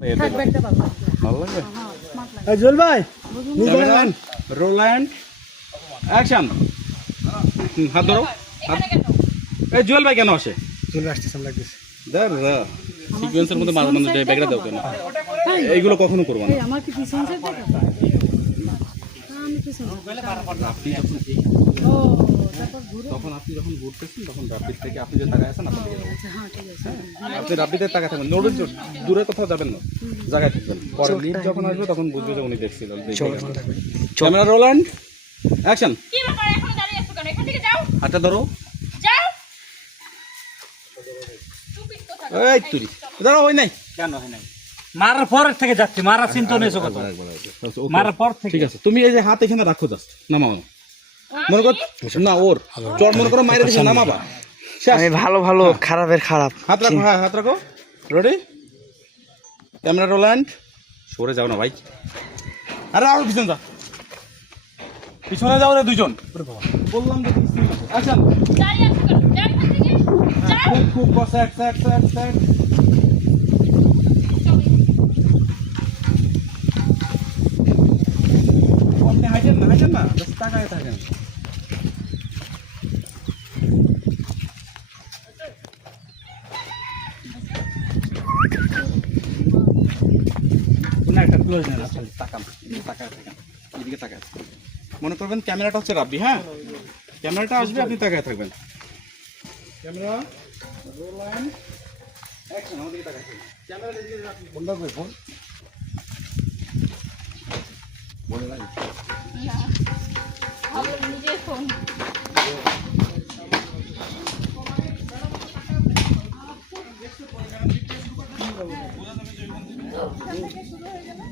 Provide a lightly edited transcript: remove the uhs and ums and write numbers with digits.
ভালো লাগে জুয়েল ভাই রোল্যান্ড অ্যাকশন হাত ধরো এই জুয়েল ভাই কেন আসে চলে আসতেছে লাগতেছে সিকোয়েন্সের মধ্যে মাঝে মাঝে ব্যাগটা দাও কেন এইগুলো কখনো করবো না আমার কি পিছন সাইড দেখা আমি পিছন আপনি যখন ও তারপর ঘুরে তখন আপনি যখন ঘুরতেছেন তখন রাব্বির থেকে আপনি যে তাকায় আছেন আপনার দিকে যাবেন। হ্যাঁ ঠিক আছে আপনি রাব্বিতে তাকায় থাকবেন নড়ুন দূরে কোথাও যাবেন না জায়গায় থাকবেন পরে লিফট যখন আসবে তখন বুঝবে যে উনি দেখছিল ক্যামেরা রোল্যান্ড অ্যাকশন কি ব্যাপার এখন দাঁড়িয়ে আছো কেন এখান থেকে যাও হাতটা ধরো যাও টুপিট কোথা এই তুই ধরো ওই নাই কেন হয় নাই মারার পর থেকে যাচ্ছে মারা চিন্তা নেই কথা মারার পর থেকে ঠিক আছে তুমি এই যে হাত এখানে রাখো জাস্ট নামাও মনে কর না ওর চর মনে করো মাইরে দিছে নামাবা আমি ভালো ভালো খারাপের খারাপ হাত রাখো হ্যাঁ হাত রাখো রেডি ক্যামেরা রোল্যান্ড সরে যাও না ভাই আরে আর পিছনে যা পিছনে যাও রে দুইজন বললাম যে আচ্ছা দাঁড়িয়ে আছো কেন যাও এখান থেকে যাও খুব খুব বস এক আপনি হাইটেন না জাস্ট তাকায় থাকেন কোন একটা ক্লোজ নেন আসলে তাকান তাকায় থাকেন এদিকে তাকায় মনে করবেন ক্যামেরাটা হচ্ছে রাব্বি হ্যাঁ ক্যামেরাটা আসবে আপনি তাকায় থাকবেন ক্যামেরা রোল্যান্ড অ্যাকশন আমাদের দিকে তাকায় থাকবেন ক্যামেরা দিকে রাখুন বন্ধ করে ফোন বলে নাই ভালো নিজের ফোন